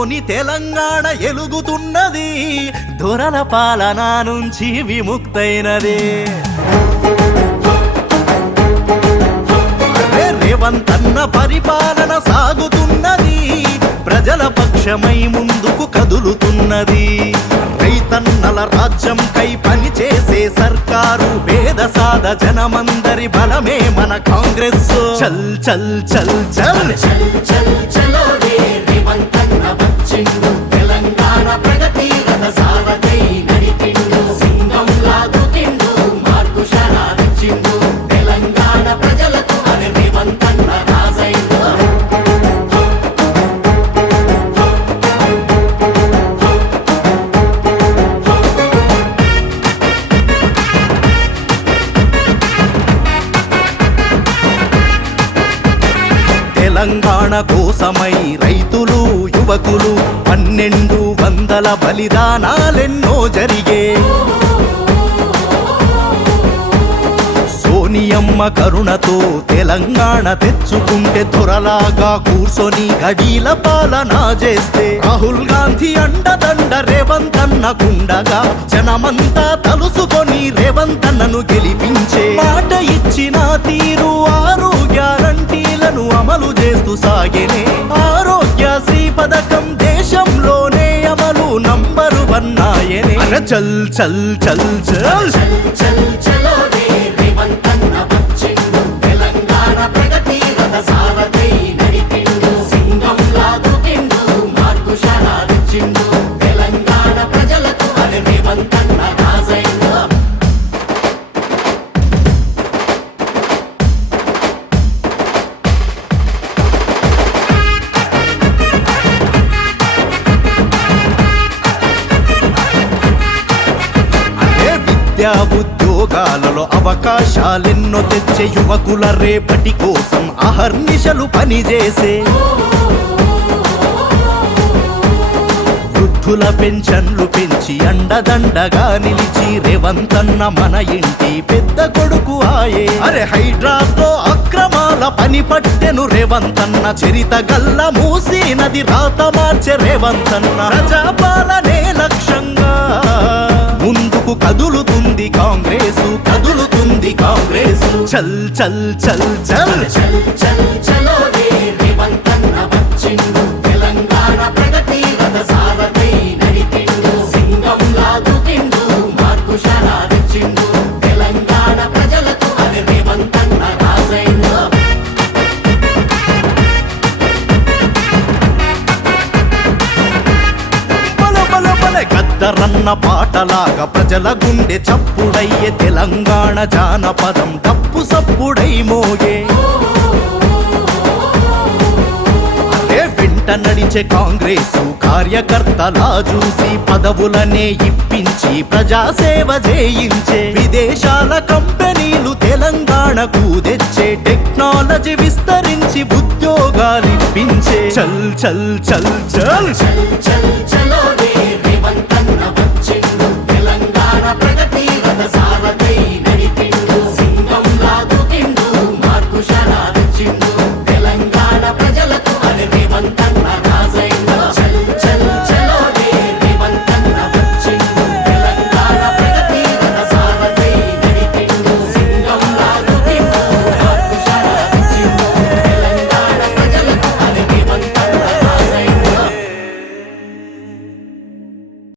తోని తెలంగాణ ఎలుగుతున్నది, దొరల పాలన నుంచి విముక్తైనది. రేవంత్ అన్న పరిపాలన సాగుతున్నది, ప్రజల పక్షమై ముందుకు కదులుతున్నది. రైతన్నల రాజ్యం కై పనిచేసే సర్కారు, పేద సాద జనమందరి బలమే మన కాంగ్రెస్. చల్ చల్ చల్ చల్ చల్ చల్ చలో రే రేవంత్ అన్న వచ్చిండు, తెలంగాణ ప్రగతి రథ సారథై నడిపిండు. సింగం లాగుతిండు, మార్పు షరాదిచ్చిండు, తెలంగాణ ప్రజలకు అనే రేవంత్ అన్న రాజైండు. తెలంగాణ కోసమై రైతులు యువకులు 1200 బలిదానాలెన్నో జరిగే. సోనియమ్మ కరుణతో తెలంగాణ తెచ్చుకుంటే, దొరలాగా కూర్చొని గడీల పాలన చేస్తే, రాహుల్ గాంధీ అండదండ రేవంత్ అన్నకుండగా, జనమంతా తలుసుకొని రేవంత్ అన్నను గెలిపించే. మాట ఇచ్చిన తీరు 6 గ్యారంటీలను అమలు చేస్తూ సాగేనే. ఆరోగ్యశ్రీ పథకం దేశంలోనే అమలు నంబర్ 1 ఆయనే. చల్ చల్ చల్ చల్ చల్ చలో రే రేవంత్ అన్న వచ్చిండు, తెలంగాణ ప్రగతి రథ సారథై నడిపిండు. సింగం లాగుతిండు, మార్పు షరాదిచ్చిండు, తెలంగాణ ప్రజలకు అనే రేవంత్ అన్న రాజైండు. విద్యా ఉద్యోగాలలో అవకాశాలెన్నో తెచ్చే, యువకుల రేపటి కోసం అహర్నిశలు పనిచేసే. వృద్ధుల పెన్షన్లు పెంచి అండదండగా నిలిచి, రేవంత్ అన్న మన ఇంటి పెద్ద కొడుకు ఆయే. అరే హైడ్రాతో అక్రమాల పని పట్టెను రేవంత్ అన్న, చరిత గల్ల మూసీ నది రాత మార్చే రేవంత్ అన్న. ప్రజాపాలనే లక్ష్యంగా ముందుకు కదులుతుంది కాంగ్రెసు, కదులుతుంది కాంగ్రెసు. చల్ చల్ చల్ చల్ చల్ చల్ చలో రే రేవంత్ అన్న వచ్చిండు, తెలంగాణ ప్రగతి రథ సారథై నడిపిండు. సింగం లాగుతిండు, మార్పు షరాదిచ్చిండు, తెలంగాణ ప్రజలకు అనే రేవంత్ అన్న రాజైండు. గద్దరన్న పాటలాగా ప్రజల గుండె చప్పుడయ్యే, తెలంగాణ జానపదం డప్పు సప్పుడై మోగే. అదే వెంట నడిచే కాంగ్రెసు కార్యకర్తలా చూసి, పదవులనే ఇప్పించి ప్రజాసేవ చేయించే. విదేశాల కంపెనీలు తెలంగాణకు తెచ్చే, టెక్నాలజీ విస్తరించి ఉద్యోగాలిప్పించే. చల్ చల్ చల్ చల్ చల్ చల్ చల్